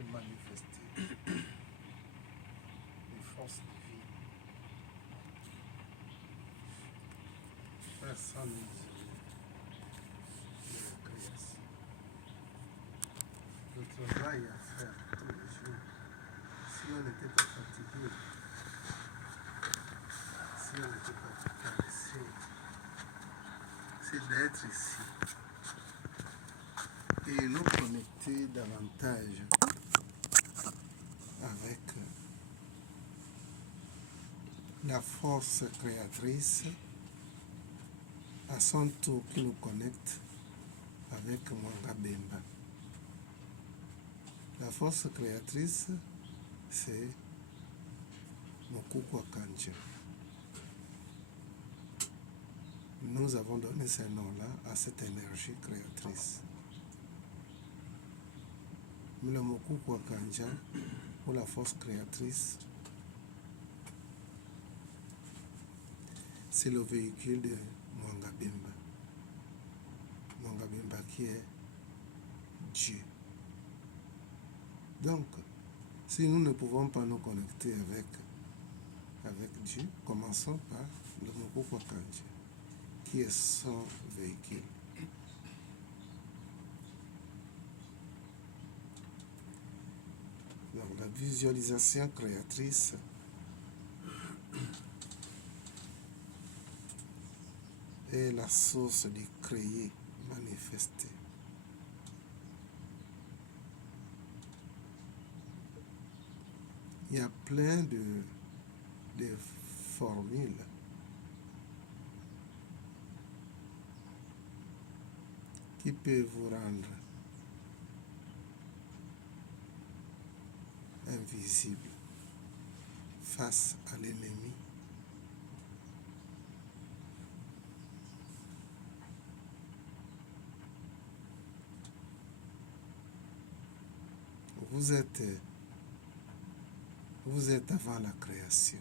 fait manifester les forces divines. Frère, sans nous isoler de la création. Le travail à faire tous les jours, si on n'était pas fatigué, si on n'était pas caressé, c'est d'être ici et nous connecter davantage avec la force créatrice à son tour qui nous connecte avec Mwanga Bemba. La force créatrice, c'est Mokukwa Kancha. Nous avons donné ce nom-là à cette énergie créatrice. Mais le Mokukwa Kancha, ou la force créatrice, c'est le véhicule de Mwanga Bemba. Mwanga Bemba qui est Dieu. Donc, si nous ne pouvons pas nous connecter avec Dieu, commençons par le Mokukwa Kancha, qui est son véhicule. Donc, la visualisation créatrice est la source du créer manifesté. Il y a plein de formules qui peuvent vous rendre invisible face à l'ennemi. Vous êtes avant la création.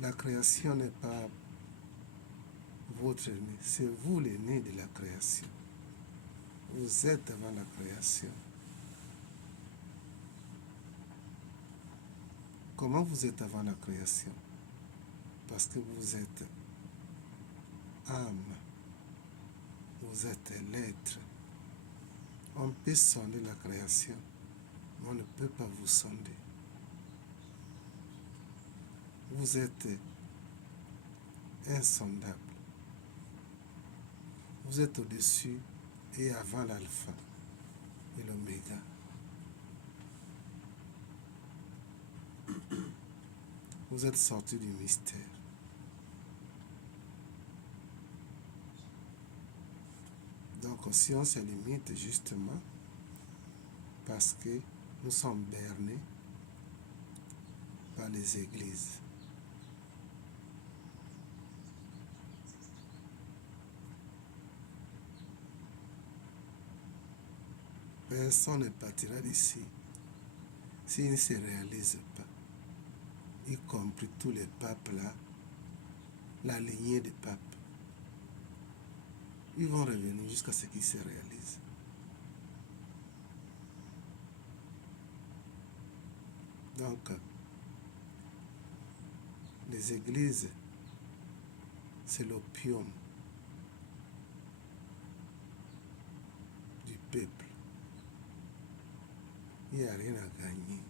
La création n'est pas votre né, c'est vous l'aîné de la création. Vous êtes avant la création. Comment vous êtes avant la création? Parce que vous êtes âme, vous êtes l'être. On peut sonder la création, mais on ne peut pas vous sonder. Vous êtes insondable. Vous êtes au-dessus et avant l'alpha et l'oméga. Vous êtes sorti du mystère. Donc si on se limite justement parce que nous sommes bernés par les églises. Personne ne partira d'ici s'il ne se réalise pas, y compris tous les papes là, la lignée des papes. Ils vont revenir jusqu'à ce qu'ils se réalisent. Donc, les églises, c'est l'opium du peuple. Il n'y a rien à gagner.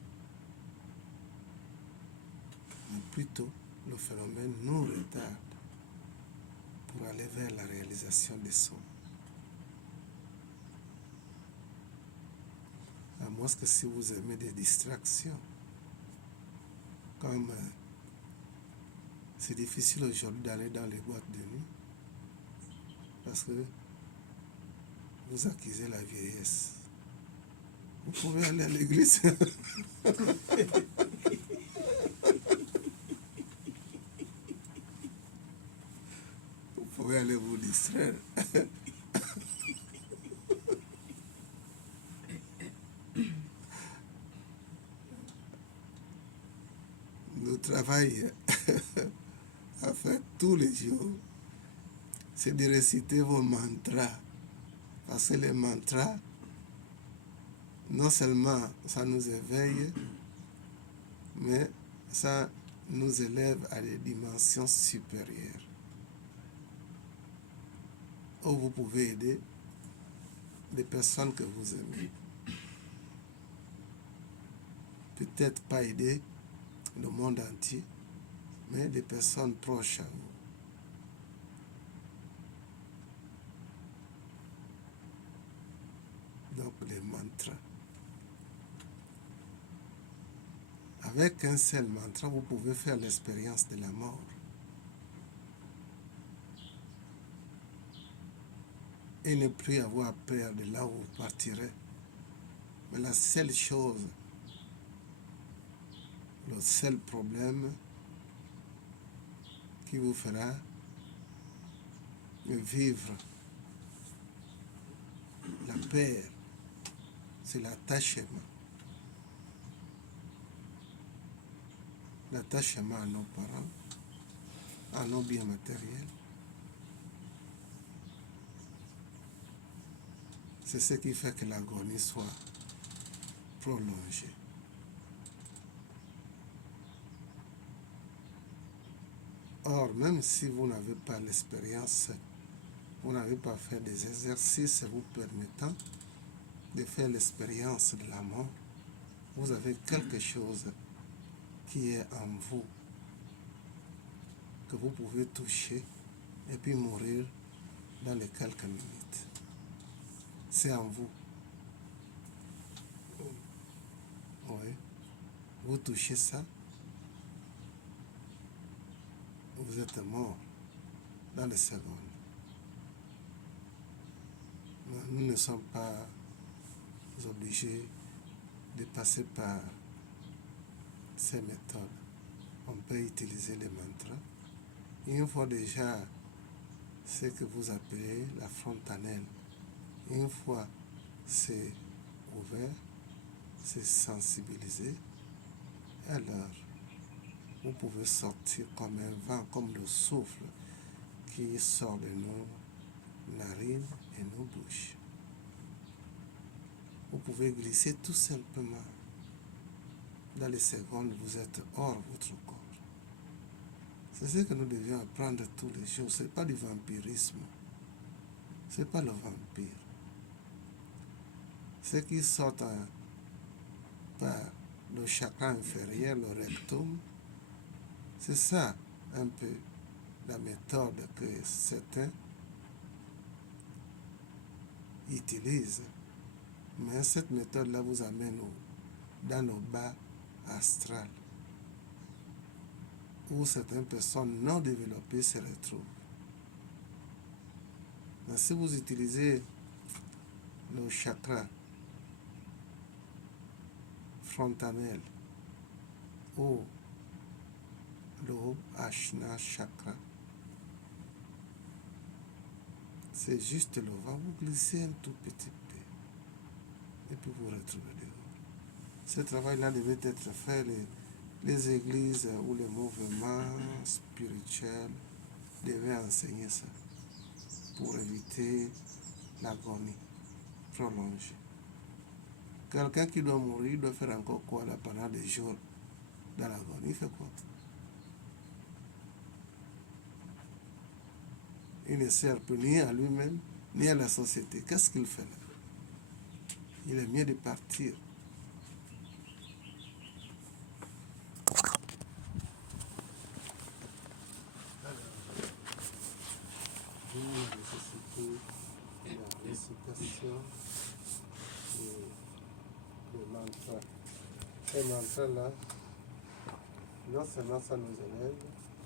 Mais plutôt, le phénomène nous retarde pour aller vers la réalisation des sons. À moins que si vous aimez des distractions, comme c'est difficile aujourd'hui d'aller dans les boîtes de nuit, parce que vous accusez la vieillesse. Vous pouvez aller à l'église. Vous pouvez aller vous distraire. Le travail à faire tous les jours, c'est de réciter vos mantras. Parce que les mantras non seulement ça nous éveille, mais ça nous élève à des dimensions supérieures, où vous pouvez aider des personnes que vous aimez. Peut-être pas aider le monde entier, mais des personnes proches à vous. Donc les mantras. Avec un seul mantra, vous pouvez faire l'expérience de la mort. Et ne plus avoir peur de là où vous partirez. Mais la seule chose, le seul problème qui vous fera vivre la peur, c'est l'attachement. L'attachement à nos parents, à nos biens matériels. C'est ce qui fait que l'agonie soit prolongée. Or, même si vous n'avez pas l'expérience, vous n'avez pas fait des exercices vous permettant de faire l'expérience de la mort, vous avez quelque chose qui est en vous, que vous pouvez toucher et puis mourir dans les quelques minutes. C'est en vous. Oui. Vous touchez ça, vous êtes mort dans les secondes. Nous ne sommes pas obligés de passer par ces méthodes. On peut utiliser les mantras. Une fois déjà ce que vous appelez la fontanelle, une fois c'est ouvert, c'est sensibilisé, alors vous pouvez sortir comme un vent, comme le souffle qui sort de nos narines et nos bouches. Vous pouvez glisser tout simplement. Dans les secondes, vous êtes hors votre corps. C'est ce que nous devions apprendre tous les jours. Ce n'est pas du vampirisme. Ce n'est pas le vampire. Ce qui sort par le chakra inférieur, le rectum, c'est ça un peu la méthode que certains utilisent. Mais cette méthode-là vous amène dans nos bas astral, où certaines personnes non développées se retrouvent. Mais si vous utilisez le chakra frontanel ou le Ajna chakra, c'est juste le vent, vous glissez un tout petit peu et puis vous retrouvez dehors. Ce travail-là devait être fait, les églises ou les mouvements spirituels devaient enseigner ça pour éviter l'agonie prolongée. Quelqu'un qui doit mourir doit faire encore quoi là pendant des jours dans l'agonie? Il fait quoi? Il ne sert plus ni à lui-même, ni à la société. Qu'est-ce qu'il fait là? Il est mieux de partir. La récitation des mantras. Ces mantras-là, non seulement ça nous élève,